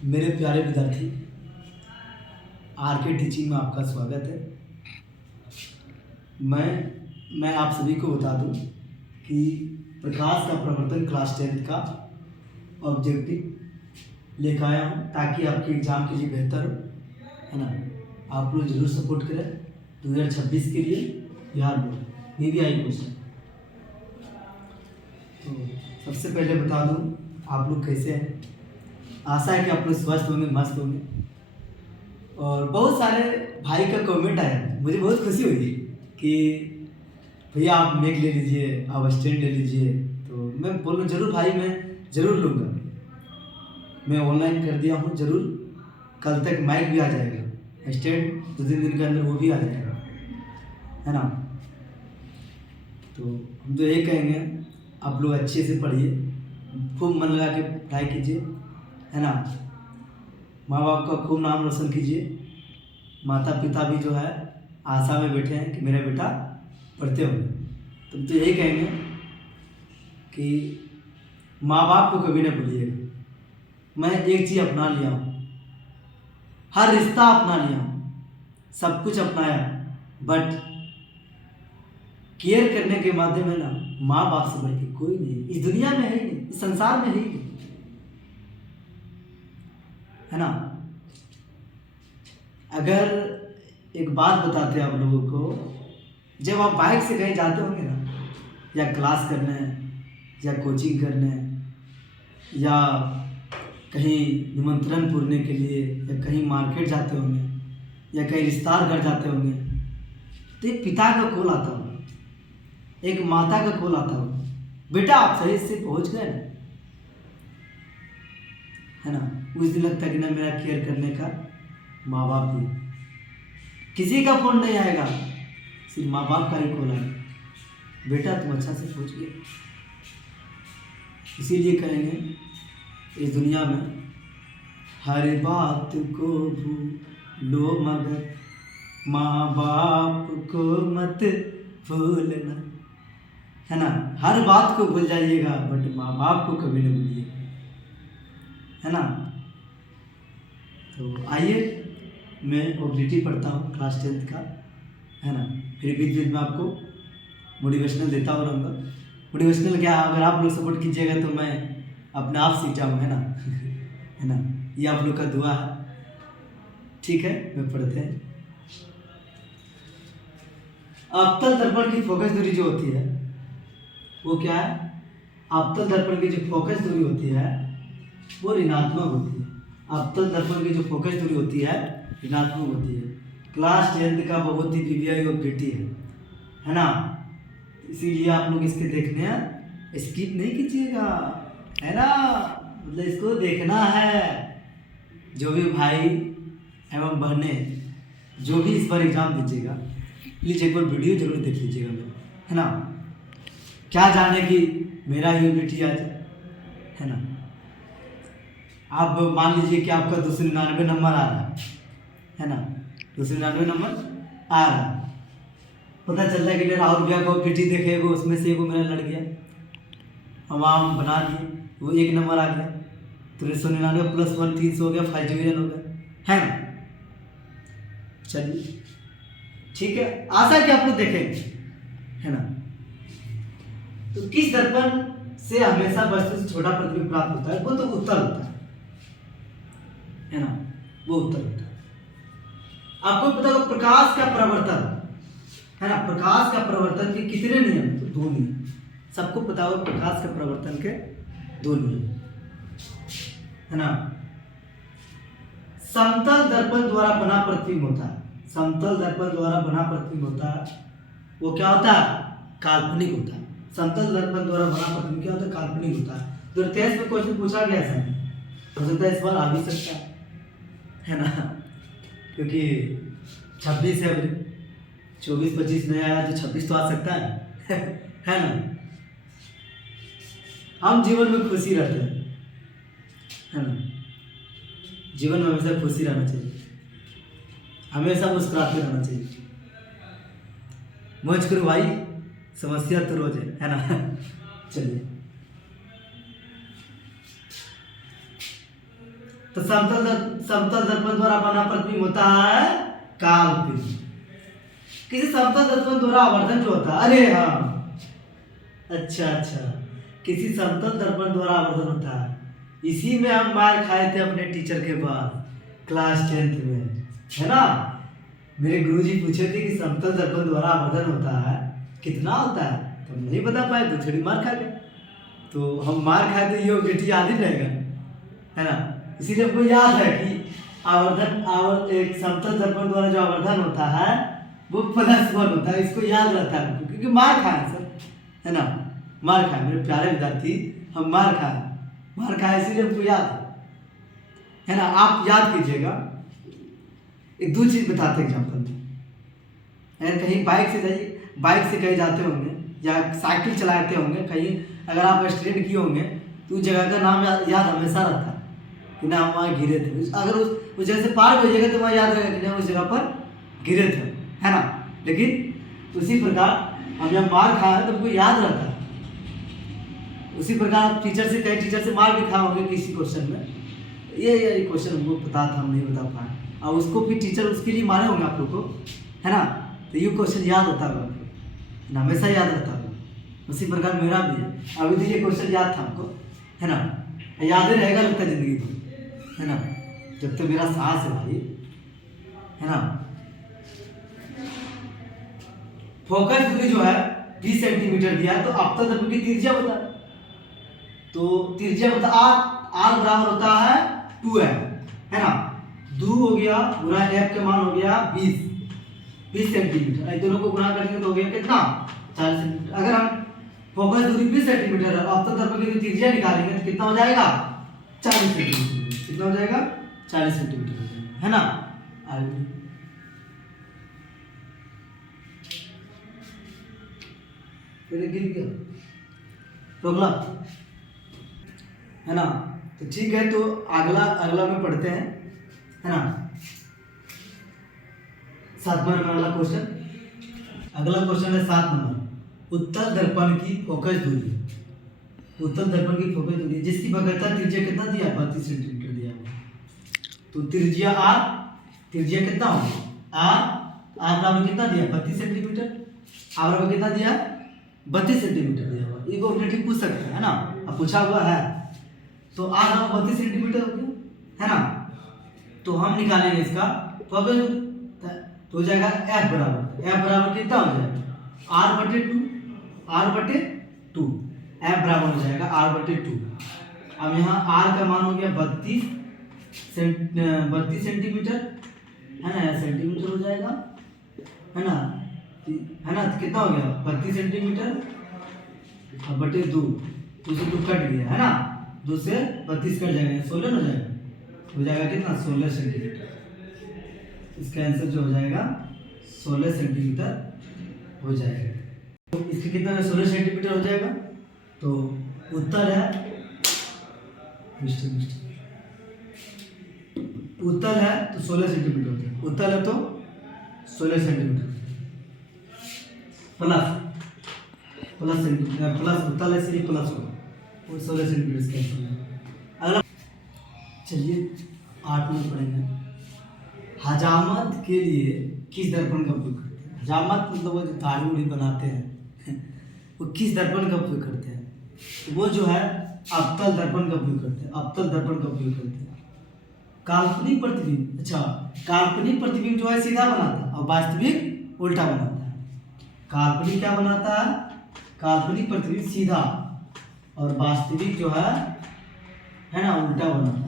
मेरे प्यारे विद्यार्थी, आर के टीचिंग में आपका स्वागत है। मैं आप सभी को बता दूं कि प्रकाश का प्रवर्तन क्लास 10 का ऑब्जेक्टिव लेकर आया हूं ताकि आपके एग्ज़ाम के लिए बेहतर हो, है ना। आप लोग जरूर सपोर्ट करें 2026 के लिए बिहार बोर्ड VVI क्वेश्चन। तो सबसे पहले बता दूं आप लोग कैसे हैं। आशा है कि आप लोग स्वस्थ होंगे, मस्त होंगे। और बहुत सारे भाई का कमेंट आया, मुझे बहुत खुशी हुई कि भैया आप मैक ले लीजिए, आप स्टैंड ले लीजिए। तो मैं बोलूँ जरूर भाई, मैं ज़रूर लूँगा। मैं ऑनलाइन कर दिया हूँ, ज़रूर कल तक माइक भी आ जाएगा, स्टैंड 2-3 दिन के अंदर वो भी आ जाएगा, है ना। तो हम तो यही कहेंगे, आप लोग अच्छे से पढ़िए, खूब मन लगा के पढ़ाई कीजिए, है ना। माँ बाप का खूब नाम रोशन कीजिए। माता पिता भी जो है आशा में बैठे हैं कि मेरा बेटा पढ़ते होंगे। तुम तो यही कहेंगे कि माँ बाप को कभी ना भूलिएगा। मैं एक चीज़ अपना लिया हूँ, हर रिश्ता अपना लिया हूँ, सब कुछ अपनाया, बट केयर करने के माध्यम है ना, माँ बाप से बढ़ के कोई नहीं इस दुनिया में, है ही नहीं, इस संसार में है ही नहीं, है ना। अगर एक बात बताते हैं आप लोगों को, जब आप बाइक से कहीं जाते होंगे ना, या क्लास करने, या कोचिंग करने, या कहीं निमंत्रण पूरने के लिए, या कहीं मार्केट जाते होंगे, या कहीं रिश्तेदार घर जाते होंगे, तो एक पिता का कॉल आता होगा, एक माता का कॉल आता होगा, बेटा आप सही से पहुंच गए ना, है ना। उस दिन लगता है कि ना मेरा केयर करने का माँ बाप भी। किसी का फोन नहीं आएगा, सिर्फ माँ बाप का ही कॉल आएगा, बेटा तुम अच्छा से पहुंच गए। इसीलिए कहेंगे इस दुनिया में हर बात को भूलो मगर माँ बाप को मत भूलना, है ना। हर बात को भूल जाइएगा बट माँ बाप को कभी नहीं भूलिएगा, है ना। तो आइए, मैं ऑब्जेक्टिव पढ़ता हूँ क्लास 10 का, है ना। फिर बीच बीच में आपको मोटिवेशनल देता हुआ रहूँगा। मोटिवेशनल क्या, अगर आप लोग सपोर्ट कीजिएगा तो मैं अपने आप सीख जाऊँगा, है ना। है ना, ये आप लोग का दुआ है। ठीक है, मैं पढ़ते हैं। अवतल दर्पण की फोकस दूरी जो होती है वो क्या है, अवतल दर्पण की जो फोकस दूरी होती है वो ऋणात्मक होती है। अवतल दर्पण की जो फोकस दूरी होती है ऋणात्मक होती है। क्लास 10 का बहुत ही VVI ऑब्जेक्टिव है ना। इसीलिए आप लोग इसके देखने हैं, स्किप नहीं कीजिएगा, है ना। मतलब इसको देखना है। जो भी भाई एवं बहनें जो भी इस बार एग्जाम दीजिएगा, प्लीज़ एक बार वीडियो जरूर देख लीजिएगा मेरा, है ना। क्या जाने कि मेरा यूनिटी आज, है ना। आप मान लीजिए कि आपका 299 नंबर आ रहा है ना, 299 नंबर आ रहा है, पता चलता है कि राहुल भैया को पीटी देखे वो उसमें से वो मेरा लड़ गया, हम बना लिए, वो 1 नंबर आ गया, तो 399 + 1 300 हो गया, 5 डिवीजन हो गया, है ना। चलिए ठीक है, आशा कि आप लोग देखेंगे, है ना। तो किस दर्पण से हमेशा वस्तु से छोटा प्रतिबिंब प्राप्त होता है, वो तो उत्तल होता है ना, वो उत्तल होता है। आपको पता होगा प्रकाश का प्रवर्तन, है ना, प्रकाश का प्रवर्तन के कितने नियम, तो 2 नियम। सबको पता होगा प्रकाश का प्रवर्तन के 2 नियम, है ना। समतल दर्पण द्वारा बना प्रतिबिंब होता है, समतल दर्पण द्वारा बना प्रतिबिंब होता है, वो क्या होता है, काल्पनिक होता है। समतल दर्पण द्वारा बना प्रतिबिंब क्या होता है, काल्पनिक होता है। तो टेस्ट में क्वेश्चन पूछा गया है, हो सकता है इस बार आ भी सकता है ना, क्योंकि 26 है अभी, 24-25 नहीं आया तो 26 तो आ सकता है ना। हम जीवन में खुशी रहते हैं, है ना। जीवन में हमेशा खुशी रहना चाहिए, हमेशा मुस्कुराते रहना चाहिए। मौज करो भाई, समस्या तो रोज है ना। चलिए, तो समतल दर्पण द्वारा बना प्रतिबिंब होता है काल्पनिक। किसी समतल दर्पण द्वारा आवर्धन जो होता है, अरे हाँ, अच्छा, किसी समतल दर्पण द्वारा आवर्धन होता है। इसी में हम मार खाए थे अपने टीचर के बाद क्लास 10th में, है ना। मेरे गुरुजी पूछे थे कि समतल दर्पण द्वारा आवर्धन होता है कितना होता है, तो हम नहीं बता पाए, तो थोड़ी मार खा गए। तो हम मार खाए तो ये ऑब्जेक्टिव याद ही रहेगा, है ना। इसीलिए हमको याद है कि एक समतल दर्पण द्वारा जो आवर्धन होता है वो +1 होता है। इसको याद रहता है क्योंकि मार खाए सर, है ना। मार खाए मेरे प्यारे विद्यार्थी, हम मार खाए इसीलिए हमको याद है ना। आप याद कीजिएगा। एक दो चीज़ बताते एग्जाम्पल में, अगर कहीं बाइक से कहीं जाते होंगे या साइकिल चलाते होंगे कहीं, अगर आप एक्सीडेंट किए होंगे तो उस जगह का नाम याद हमेशा रहता है कि ना हम वहाँ गिरे थे। अगर उस जगह से पार हो जाएगा तो वहाँ याद रहेगा कि ना उस जगह पर गिरे थे, है ना। लेकिन उसी प्रकार हम जब मार खाए तो हमको याद रहता है। उसी प्रकार आप कई टीचर से मार भी खाए होंगे किसी क्वेश्चन में, ये क्वेश्चन हमको पता था, हम नहीं बता पाए, और उसको भी टीचर उसके लिए मारे होंगे आप लोग को, है ना। तो ये क्वेश्चन याद होता है आपको, हमेशा याद रहता है। उसी प्रकार मेरा भी है। अभी तो ये क्वेश्चन याद था हमको, है ना, याद ही रहेगा लगता है जिंदगी भर, है ना, जब तक मेरा सांस है भाई, है ना। फोकस दूरी जो है 30 सेंटीमीटर दिया है, तो अपतल दर्पण की त्रिज्या बता, तो त्रिज्या बता आर बराबर होता है 2m, है ना। 2 हो गया गुना f का मान हो गया 20 सेंटीमीटर। इन दोनों को गुणा करेंगे तो हो गया कितना 40 सेंटीमीटर। अगर हम फोकस दूरी 20 सेंटीमीटर है, अपतल दर्पण की त्रिज्या निकालेंगे तो कितना हो जाएगा 40 सेंटीमीटर। कितना हो जाएगा 40 सेंटीमीटर, है ना। गिर गया रोकला, है ना। तो ठीक है, तो अगला में पढ़ते हैं, है ना। 7वां नंबर वाला क्वेश्चन। अगला क्वेश्चन है 7 नंबर। उत्तल दर्पण की फोकस दूरी, उत्तल दर्पण की फोकस दूरी जिसकी वक्रता त्रिज्या कितना दिया 32 सेंटीमीटर दिया है। तो त्रिज्या कितना होगा आर बराबर कितना दिया 32 सेंटीमीटर, आर बराबर कितना दिया 32 सेंटीमीटर दिया हुआ। ये ऑब्जेक्टिव पूछ सकते हैं ना, अब पूछा हुआ है। तो आर बराबर 32 सेंटीमीटर हो गया, है ना। तो हम निकालेंगे इसका फोकस, तो हो जाएगा f बराबर कितना हो जाएगा r/2 f बराबर हो जाएगा r/2। अब यहाँ r का मान हो गया 32 सेंटीमीटर, है ना, सेंटीमीटर हो जाएगा, है ना, तो कितना हो गया 32 सेंटीमीटर और बटे 2, 2 से 2 कट गया, है ना, 2 से 32 कट जाएगा 16 हो जाएगा कितना 16 सेंटीमीटर। इसका आंसर जो हो जाएगा 16 सेंटीमीटर हो जाएगा। तो इसके कितना 16 सेंटीमीटर हो जाएगा। तो उत्तर है तो 16 सेंटीमीटर हो जाएगा। उत्तर है तो 16 सेंटीमीटर प्लस उत्तर है इसलिए प्लस होगा, वो 16 सेंटीमीटर इसका आंसर है। अगला चलिए 8 में पढ़ेंगे। हजामत के लिए किस दर्पण का उपयोग करते हैं। हजामत मतलब वो जो दाढ़ी उड़ी बनाते हैं वो किस दर्पण का उपयोग करते हैं। तो वो जो है अवतल दर्पण का उपयोग करते हैं, अवतल दर्पण का उपयोग करते हैं। काल्पनिक प्रतिबिंब, अच्छा काल्पनिक प्रतिबिंब जो है सीधा बनाता है और वास्तविक उल्टा बनाता है। काल्पनिक क्या बनाता है, काल्पनिक प्रतिबिंब सीधा और वास्तविक जो है ना उल्टा बनाता है।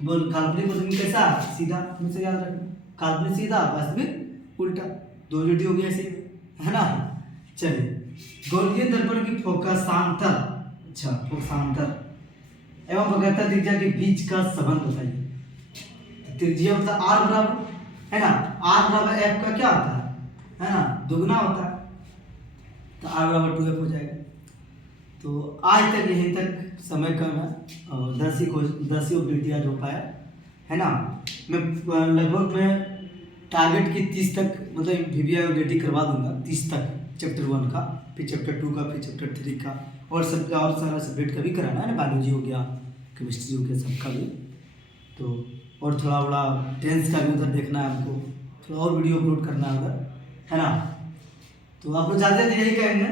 बोल काल्पनिक प्रतिबिंब कैसा सीधा, मुझसे याद रखना, काल्पनिक सीधा वास्तविक उल्टा, दो जुटी हो गया ऐसे, है ना। चलिए गोलीय दर्पण की फोकसांतर, अच्छा फोकसांतर एवं वक्रता त्रिज्या के बीच का संबंध बताइए। त्रिज्या मतलब आर बराबर, है ना, आर बराबर एफ का क्या होता है ना दुगना होता है, तो आर बराबर 2f हो जाएगा। तो आज तक यहीं तक समय कम है और 10 ही ऑब्जेक्टिव हो पाया, है ना। मैं लगभग टारगेट की 30 तक मतलब वीवीआई ऑब्जेक्टिव करवा दूंगा 30 तक, चैप्टर 1 का, फिर चैप्टर 2 का, फिर चैप्टर 3 का, और सारा सब्जेक्ट का भी कराना है ना। बायोलॉजी हो गया, केमिस्ट्री हो गया सबका भी। तो और थोड़ा बड़ा टेंस का भी उधर देखना है हमको, थोड़ा और वीडियो अपलोड करना है उधर, है ना। तो आप लोग जाते थे यही कहेंगे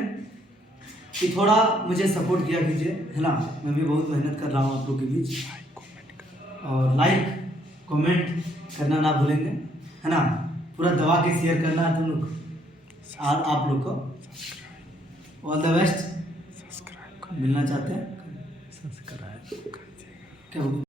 कि थोड़ा मुझे सपोर्ट किया कीजिए, है ना। मैं भी बहुत मेहनत कर रहा हूँ आप लोग के बीच, और लाइक कमेंट करना ना भूलेंगे, है ना। पूरा दबा के शेयर करना है तुम लोग, और आप लोग को ऑल द बेस्ट। मिलना चाहते हैं, सब्सक्राइब क्या